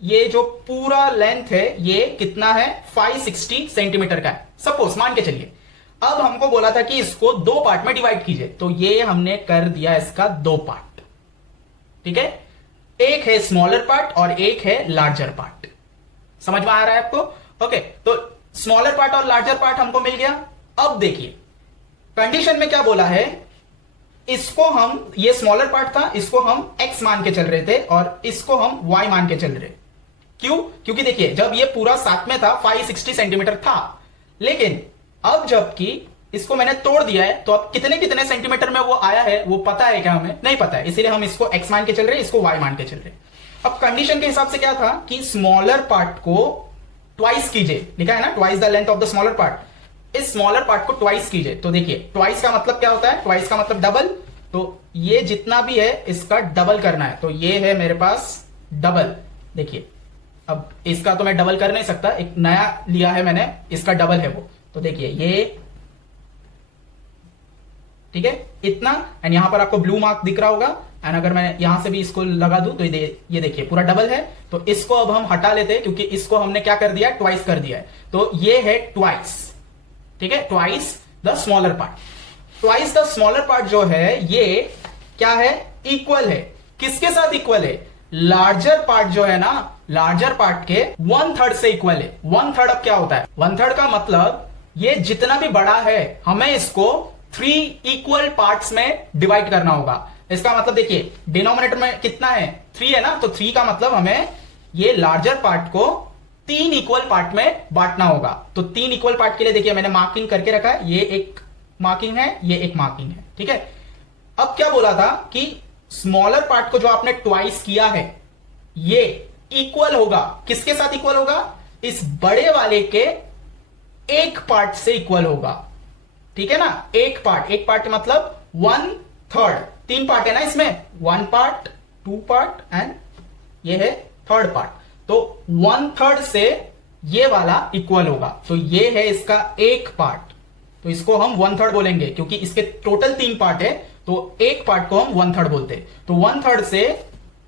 ये जो पूरा लेंथ है ये कितना है, 560 सेंटीमीटर का है, सपोज मान के चलिए। अब हमको बोला था कि इसको 2 पार्ट में डिवाइड कीजिए, तो ये हमने कर दिया इसका 2 पार्ट, ठीक है। एक है स्मॉलर पार्ट और एक है लार्जर पार्ट, समझ में आ रहा है आपको, ओके। तो स्मॉलर पार्ट और लार्जर पार्ट हमको मिल गया। अब देखिए कंडीशन में क्या बोला है, इसको हम, ये स्मॉलर पार्ट था, इसको हम x मान के चल रहे थे और इसको हम y मान के चल रहे। क्यों, क्योंकि देखिए जब ये पूरा साथ में था 560 सेंटीमीटर था, लेकिन अब जबकि इसको मैंने तोड़ दिया है, तो अब कितने कितने सेंटीमीटर में वो आया है वो पता है क्या, हमें नहीं पता है, इसीलिए हम इसको x मान के चल रहे, इसको y मान के चल रहे। अब कंडीशन के हिसाब से क्या था कि स्मॉलर पार्ट को ट्वाइस कीजिए, लिखा है ना, twice the length of the smaller part, इस स्मॉलर पार्ट को ट्वाइस कीजिए। तो देखिए ट्वाइस का मतलब क्या होता है, ट्वाइस का मतलब डबल, तो ये जितना भी है इसका डबल करना है, तो ये है मेरे पास डबल। देखिए अब इसका तो मैं डबल कर नहीं सकता, एक नया लिया है मैंने, इसका डबल है वो, तो देखिए ये, ठीक है, इतना, एंड यहां पर आपको ब्लू मार्क दिख रहा होगा, एंड अगर मैं यहां से भी इसको लगा दूं तो ये देखिए पूरा डबल है, तो इसको अब हम हटा लेते हैं क्योंकि इसको हमने क्या कर दिया, ट्वाइस कर दिया है, तो ये है ट्वाइस, ठीक है, twice the smaller part. Twice the smaller part जो है ये क्या है, इक्वल है, किसके साथ इक्वल है, लार्जर पार्ट जो है ना, लार्जर पार्ट के 1/3 से इक्वल है। 1/3 अब क्या होता है, 1/3 का मतलब ये जितना भी बड़ा है हमें इसको 3 इक्वल पार्ट्स में डिवाइड करना होगा। इसका मतलब देखिए डिनोमिनेटर में कितना है, 3 है ना, तो 3 का मतलब हमें ये लार्जर पार्ट को 3 इक्वल पार्ट में बांटना होगा। तो 3 इक्वल पार्ट के लिए देखिए मैंने मार्किंग करके रखा है, ये एक मार्किंग है, ये एक मार्किंग है, ठीक है। अब क्या बोला था कि स्मॉलर पार्ट को जो आपने ट्वाइस किया है ये इक्वल होगा, किसके साथ इक्वल होगा, इस बड़े वाले के एक पार्ट से इक्वल होगा, ठीक है ना। एक पार्ट मतलब 1/3, 3 पार्ट है ना इसमें, 1 पार्ट, 2 पार्ट एंड ये है 3rd पार्ट, तो 1/3 से ये वाला इक्वल होगा, तो ये है इसका एक पार्ट, तो इसको हम 1/3 बोलेंगे क्योंकि इसके टोटल 3 पार्ट है, तो एक पार्ट को हम 1/3 बोलते हैं। तो 1/3 से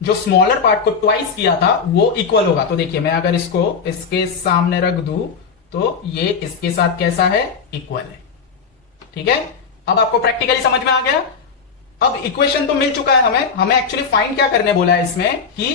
जो स्मॉलर पार्ट को ट्वाइस किया था वो इक्वल होगा। तो देखिए मैं अगर इसको इसके सामने रख दूं तो ये इसके साथ कैसा है, इक्वल है, ठीक है। अब आपको प्रैक्टिकली समझ में आ गया। अब इक्वेशन तो मिल चुका है हमें एक्चुअली फाइंड क्या करने बोला है इसमें कि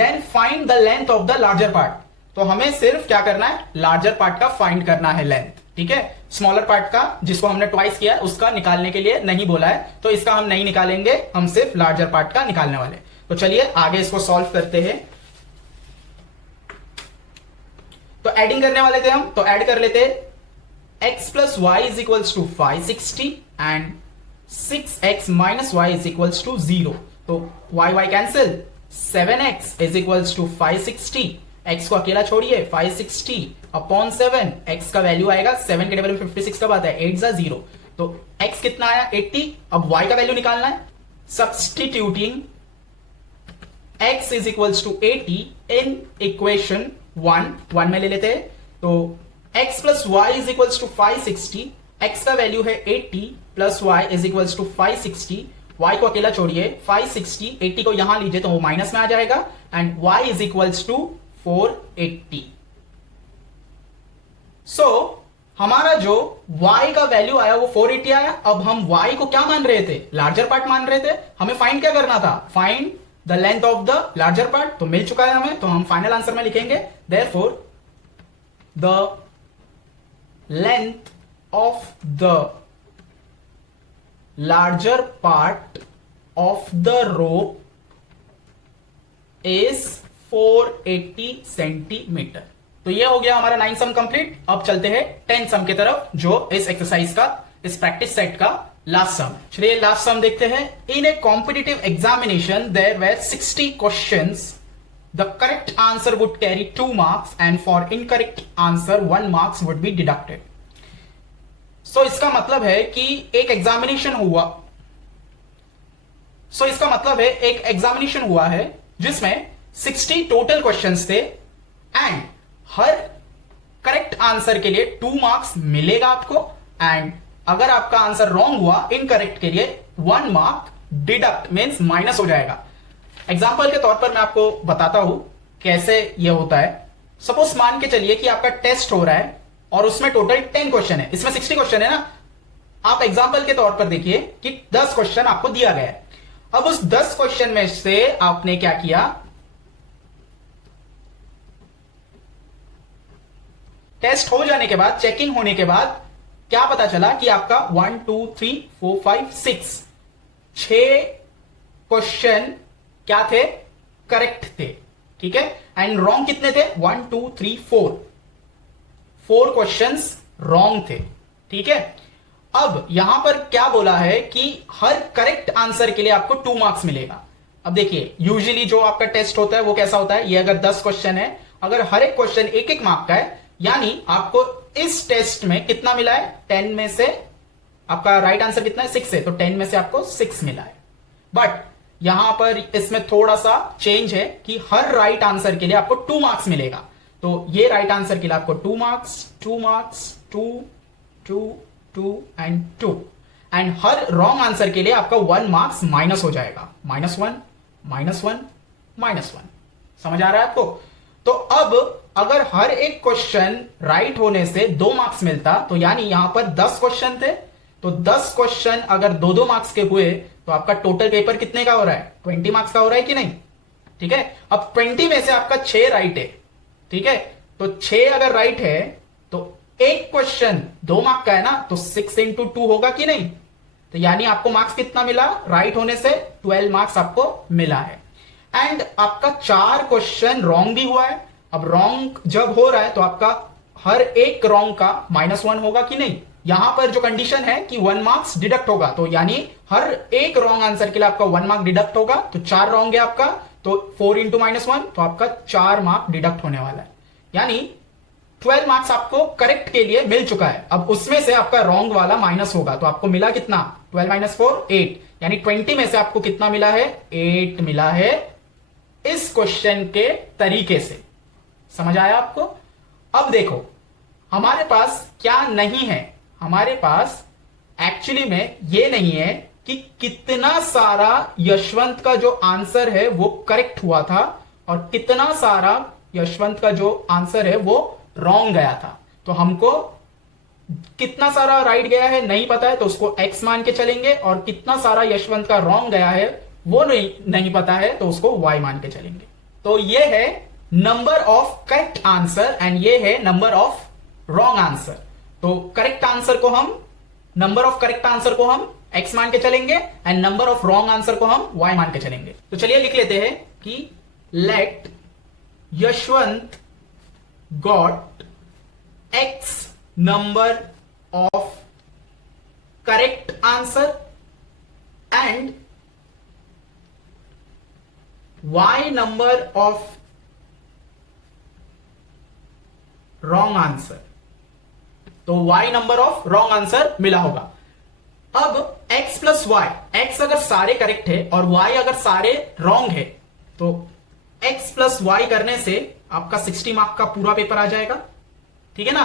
then find the length of the larger part, तो हमें सिर्फ क्या करना है, लार्जर पार्ट का फाइंड करना है लेंथ, ठीक है। स्मॉलर पार्ट का जिसको हमने ट्वाइस किया है उसका निकालने के लिए नहीं बोला है, तो इसका हम नहीं निकालेंगे, हम सिर्फ लार्जर पार्ट का निकालने वाले। तो चलिए आगे इसको सॉल्व करते हैं। तो एडिंग करने वाले थे हम, तो ऐड कर लेते x plus y is equals to 560 and 6x minus y is equals to 0। तो y y cancel, 7x is equals to 560, x को अकेला छोड़िए, 560 अपॉन 7, x का वैल्यू आएगा 7 के टेबल में 56 कब आता है, 8 जा 0, तो x कितना आया 80। अब y का वैल्यू निकालना है, substituting x is equals to 80 in equation 1 में ले लेते हैं, तो x plus y is equals to 560, x का वैल्यू है 80 plus y is equals to 560, y को अकेला छोड़िए, 560, 80 को यहां लीजिए तो वो माइनस में आ जाएगा, and y is equals to 480। So हमारा जो y का वैल्यू आया वो 480 आया। अब हम y को क्या मान रहे थे, लार्जर पार्ट मान रहे थे, हमें फाइंड क्या करना था, find the length of the larger part, तो मिल चुका है हमें, तो हम फाइनल आंसर में लिखेंगे therefore the length of the larger part of the rope is 480 centimetre. तो ये हो गया हमारा 9 सम कंप्लीट। अब चलते हैं 10 सम की तरफ, जो इस एक्सरसाइज का, इस प्रैक्टिस सेट का लास्ट सम। चलिए लास्ट सम देखते हैं। In a competitive examination there were 60 questions, the correct answer would carry 2 marks and for incorrect answer 1 marks would be deducted. So इसका मतलब है कि एक एग्जामिनेशन हुआ, एक एग्जामिनेशन हुआ है जिसमें 60 टोटल क्वेश्चंस थे एंड हर करेक्ट आंसर के लिए 2 मार्क्स मिलेगा आपको, एंड अगर आपका आंसर रॉन्ग हुआ इनकरेक्ट के लिए 1 मार्क डिडक्ट मींस माइनस हो जाएगा। एग्जांपल के तौर पर मैं आपको बताता हूं कैसे यह होता है। सपोज मान के चलिए कि आपका टेस्ट हो रहा है और उसमें टोटल 10 क्वेश्चन है, इसमें 60 क्वेश्चन है ना। आप एग्जांपल के तौर पर देखिए कि 10 क्वेश्चन आपको दिया गया है। अब उस 10 क्वेश्चन में से आपने क्या किया, टेस्ट हो जाने के बाद, चेकिंग होने के बाद क्या पता चला कि आपका 1 2 3 4 5 6 क्वेश्चन क्या थे, करेक्ट थे, ठीक है, एंड रॉन्ग कितने थे, 1 2 3 4 क्वेश्चंस रॉन्ग थे, ठीक है। अब यहां पर क्या बोला है कि हर करेक्ट आंसर के लिए आपको 2 मार्क्स मिलेगा। अब देखिए यूजुअली जो आपका टेस्ट होता है वो कैसा होता है, ये अगर 10 क्वेश्चन है, अगर हर एक क्वेश्चन 1-1 मार्क का है, यानी आपको इस टेस्ट में कितना मिला है, 10 में से आपका राइट आंसर कितना है, 6 है, तो 10 में से आपको 6 मिला है। बट यहां पर इसमें थोड़ा सा चेंज है कि हर राइट आंसर के लिए आपको 2 मार्क्स मिलेगा। तो ये राइट आंसर के लिए आपको 2 marks 2 marks 2 2 2 and 2, and her wrong answer के लिए आपका 1 मार्क्स माइनस हो जाएगा, -1 -1 -1। समझ आ रहा है आपको। तो अब अगर हर एक क्वेश्चन राइट होने से 2 मार्क्स मिलता, तो यानी यहां पर 10 क्वेश्चन थे, तो 10 क्वेश्चन अगर 2-2 मार्क्स के हुए तो आपका टोटल पेपर कितने का हो रहा है, 20 मार्क्स का हो रहा है कि नहीं, ठीक है। अब 20 में से आपका 6 राइट है, ठीक है, तो 6 अगर राइट है तो एक क्वेश्चन 2 मार्क का है ना, तो 6 इंटू 2 होगा कि नहीं, तो यानी आपको मार्क्स कितना मिला, राइट होने से 12 मार्क्स आपको मिला है। एंड आपका 4 क्वेश्चन रॉन्ग भी हुआ है। अब रॉन्ग जब हो रहा है तो आपका हर एक रॉन्ग का -1 होगा कि नहीं। यहां पर जो कंडीशन है कि 1 मार्क्स डिडक्ट होगा, तो यानी हर एक रॉन्ग आंसर के लिए आपका 1 मार्क डिडक्ट होगा। तो 4 रॉन्ग है आपका, तो 4 इंटू -1, तो आपका 4 मार्क डिडक्ट होने वाला है, यानी 12 मार्क्स आपको करेक्ट के लिए मिल चुका है। अब उसमें से आपका रॉन्ग वाला माइनस होगा, तो आपको मिला कितना, 12 - 4 8, यानी 20 में से आपको कितना मिला है, 8 मिला है इस क्वेश्चन के तरीके से। समझ आया आपको। अब देखो हमारे पास क्या नहीं है, हमारे पास एक्चुअली में ये नहीं है कि कितना सारा यशवंत का जो आंसर है वो करेक्ट हुआ था और कितना सारा यशवंत का जो आंसर है वो रॉन्ग गया था। तो हमको कितना सारा राइट गया है नहीं पता है, तो उसको x मान के चलेंगे, और कितना सारा यशवंत का रॉन्ग गया है वो नहीं पता है, तो उसको y मान के चलेंगे। तो ये है number of correct answer and ये है नंबर ऑफ रॉन्ग आंसर। तो करेक्ट आंसर को हम, नंबर ऑफ करेक्ट आंसर को हम x मान के चलेंगे and number of wrong answer को हम y मान के चलेंगे। तो चलिए लिख लेते हैं कि let Yashwant got x number of correct answer and y number of wrong answer, तो y number of wrong answer मिला होगा। अब x प्लस वाई, x अगर सारे करेक्ट है और y अगर सारे रॉन्ग है तो x प्लस वाई करने से आपका 60 मार्क का पूरा पेपर आ जाएगा, ठीक है ना।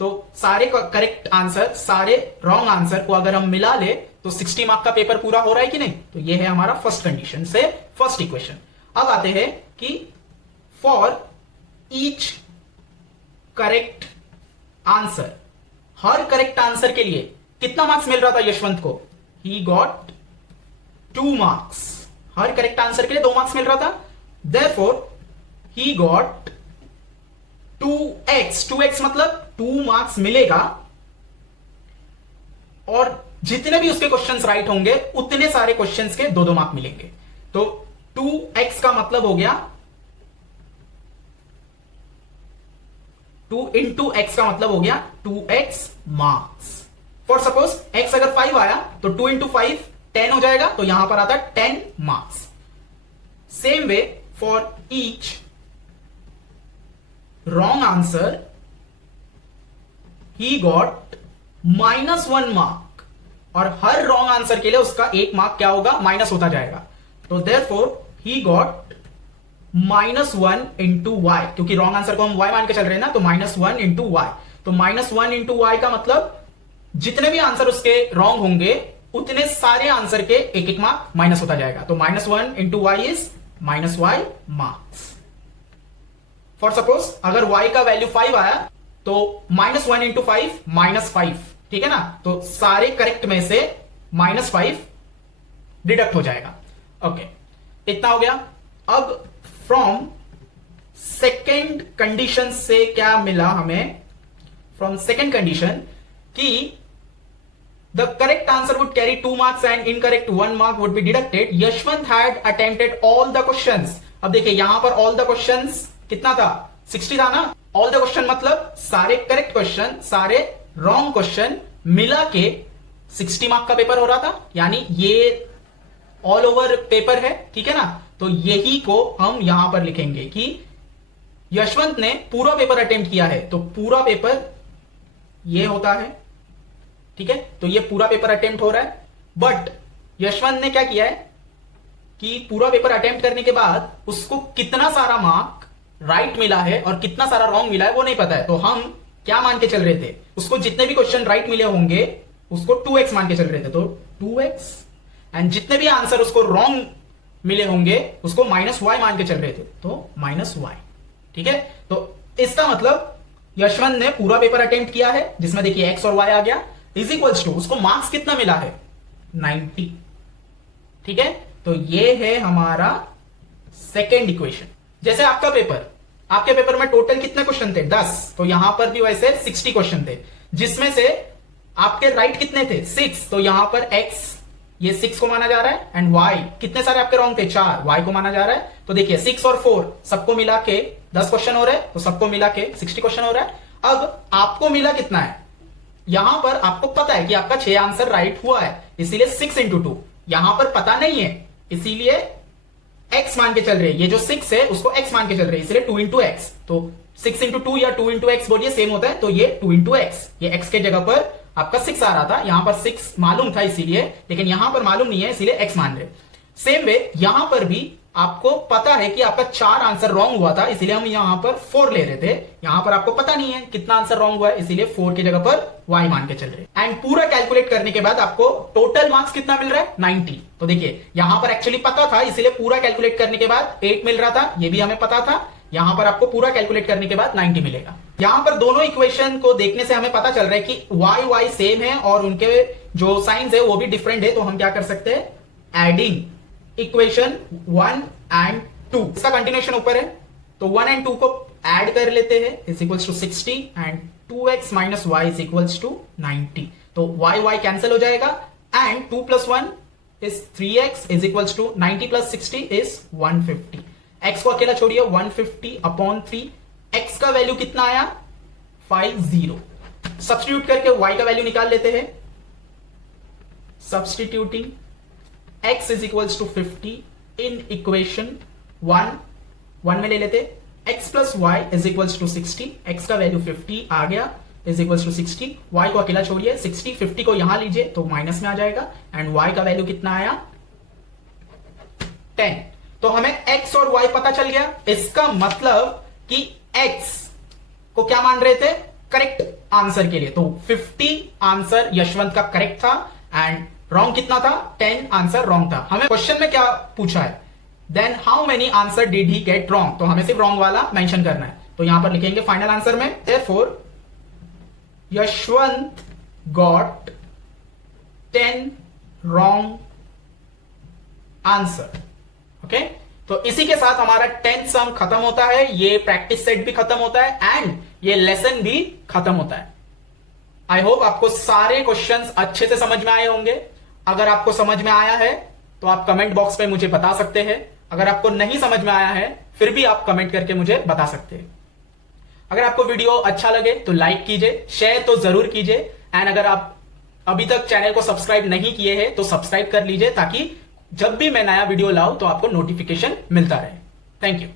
तो सारे करेक्ट आंसर सारे रॉन्ग आंसर को अगर हम मिला ले तो 60 मार्क का पेपर पूरा हो रहा है कि नहीं। तो ये है हमारा फर्स्ट कंडीशन से फर्स्ट इक्वेशन। अब आते हैं कि for each correct answer, her correct answer के लिए कितना मार्क्स मिल रहा था यशवंत को? He got 2 marks. Her correct answer के लिए 2 मार्क्स मिल रहा था, therefore he got 2x। 2x मतलब 2 मार्क्स मिलेगा और जितने भी उसके क्वेश्चंस राइट होंगे उतने सारे क्वेश्चंस के 2-2 मार्क मिलेंगे। तो 2x का मतलब हो गया 2 इंटू एक्स का मतलब हो गया 2x marks. For suppose x अगर 5 आया तो 2 इंटू 5 10 हो जाएगा, तो यहां पर आता है 10 marks. Same way for each wrong answer he got -1 mark, और हर रॉन्ग आंसर के लिए उसका 1 मार्क क्या होगा? माइनस होता जाएगा। तो therefore he got -1 into y, क्योंकि रॉन्ग आंसर को हम y मान के चल रहे हैं ना, तो -1 इंटू वाई। तो -1 इंटू वाई का मतलब जितने भी आंसर उसके रॉन्ग होंगे उतने सारे आंसर के 1-1 मार्क माइनस होता जाएगा। तो -1 into y is -y marks. For suppose अगर y का वैल्यू 5 आया तो -1 इंटू 5 -5, ठीक है ना। तो सारे करेक्ट में से -5 डिडक्ट हो जाएगा। ओके, इतना हो गया। अब फ्रॉम सेकेंड कंडीशन से क्या मिला हमें? फ्रॉम सेकेंड कंडीशन कि the correct answer would carry 2 marks and incorrect 1 Mark Wood be deducted. Yashwant had attempted all the questions. अब देखिए यहां पर ऑल द क्वेश्चंस कितना था? 60 था ना। ऑल द क्वेश्चन मतलब सारे करेक्ट क्वेश्चन सारे रॉन्ग क्वेश्चन मिला के 60 मार्क का पेपर हो रहा था, यानी ये ऑल ओवर पेपर है, ठीक है ना। तो यही को हम यहां पर लिखेंगे कि यशवंत ने पूरा पेपर अटेम्प्ट किया है, तो पूरा पेपर ये होता है, ठीक है। तो ये पूरा पेपर अटेम्प्ट हो रहा है, बट यशवंत ने क्या किया है कि पूरा पेपर अटेम्प्ट करने के बाद उसको कितना सारा मार्क राइट मिला है और कितना सारा रॉन्ग मिला है वो नहीं पता है। तो हम क्या मान के चल रहे थे? उसको जितने भी क्वेश्चन राइट मिले होंगे उसको 2x मान के चल रहे थे, तो 2x, एंड जितने भी आंसर उसको रॉन्ग मिले होंगे उसको -y मान के चल रहे थे, तो -y, ठीक है। तो इसका मतलब यशवंत ने पूरा पेपर अटेम्प्ट किया है, जिसमें देखिए x और y आ गया, इज इक्वल्स टू उसको मार्क्स कितना मिला है? 90, ठीक है। तो ये है हमारा सेकेंड इक्वेशन। जैसे आपके पेपर में टोटल कितने क्वेश्चन थे? 10। तो यहां पर भी वैसे 60 क्वेश्चन थे, जिसमें से आपके राइट कितने थे? 6। तो यहां पर x ये 6 को माना जा रहा है, एंड y कितने सारे आपके रॉन्ग थे? 4, y को माना जा रहा है। तो देखिए 6 और 4 सबको मिला के 10 क्वेश्चन हो रहे हैं, तो सबको मिला के 60 क्वेश्चन हो रहा है। अब आपको मिला कितना है? यहां पर आपको पता है कि आपका 6 आंसर राइट हुआ है, इसीलिए 6 इंटू 2। यहां पर पता नहीं है, इसीलिए x मान के चल रहे हैं। ये जो 6 है उसको x मान के चल रहे हैं, इसलिए 2 इंटू एक्स। तो 6 इंटू 2 या 2 इंटू एक्स बोलिए, सेम होता है। तो ये 2 इंटू एक्स, ये x के जगह पर आपका 6 आ रहा था, यहां पर 6 मालूम था इसीलिए, लेकिन यहां पर मालूम नहीं है इसीलिए x मान रहे। सेम वे यहां पर भी आपको पता है कि आपका 4 आंसर रॉन्ग हुआ था, इसीलिए हम यहां पर 4 ले रहे थे। यहां पर आपको पता नहीं है कितना आंसर रॉन्ग हुआ है, इसीलिए 4 की जगह पर y मान के चल रहे। एंड पूरा कैलकुलेट करने के बाद आपको टोटल मार्क्स कितना मिल रहा है? 90। तो देखिए यहां पर एक्चुअली पता था, इसीलिए पूरा कैलकुलेट करने के बाद 8 मिल रहा था, ये भी हमें पता था। यहां पर आपको पूरा कैलकुलेट करने के बाद 90 मिलेगा। यहां पर दोनों इक्वेशन को देखने से हमें पता चल रहा है कि y सेम है और उनके जो साइंस है वो भी डिफरेंट है। तो हम क्या कर सकते हैं? एडिंग इक्वेशन 1 एंड 2, इसका कंटिन्यूएशन ऊपर है, तो 1 एंड 2 को ऐड कर लेते हैं, is equals to 60 and 2x minus y is equals to 90। तो y कैंसिल हो जाएगा and 2 plus 1 is 3x is equals to 90 plus 60 is 150। x को अकेला छोड़िए, 150 अपॉन 3, x का वैल्यू कितना आया? 50। सब्स्टिट्यूट करके y का वैल्यू निकाल लेते हैं। Substituting x is equals to 50 in equation 1 में ले लेते, x plus y is equals to 60, x का वैल्यू 50 आ गया इज इक्वल्स टू 60, y को अकेला छोड़िए, 60 50 को यहां लीजिए तो माइनस में आ जाएगा एंड y का वैल्यू कितना आया 10। तो हमें x और y पता चल गया। इसका मतलब कि x को क्या मान रहे थे, करेक्ट आंसर के लिए। तो 50 आंसर यशवंत का करेक्ट था एंड रॉन्ग कितना था, 10 आंसर रॉन्ग था। हमें क्वेश्चन में क्या पूछा है, then how many answer did he get wrong, तो हमें सिर्फ रॉन्ग वाला मेंशन करना है। तो यहां पर लिखेंगे फाइनल आंसर में therefore Yashwant got 10 wrong answer. Okay, तो इसी के साथ हमारा 10th सम खत्म होता है, ये प्रैक्टिस सेट भी खत्म होता है एंड ये लेसन भी खत्म होता है। आई होप आपको सारे क्वेश्चंस अच्छे से समझ में आए होंगे। अगर आपको समझ में आया है तो आप कमेंट बॉक्स में मुझे बता सकते हैं, अगर आपको नहीं समझ में आया है फिर भी आप कमेंट करके मुझे बता सकते हैं। अगर आपको वीडियो अच्छा लगे तो लाइक कीजिए, शेयर तो जरूर कीजिए एंड अगर आप अभी तक चैनल को सब्सक्राइब नहीं किए हैं तो सब्सक्राइब कर लीजिए ताकि जब भी मैं नया वीडियो लाऊं तो आपको नोटिफिकेशन मिलता रहे। Thank you.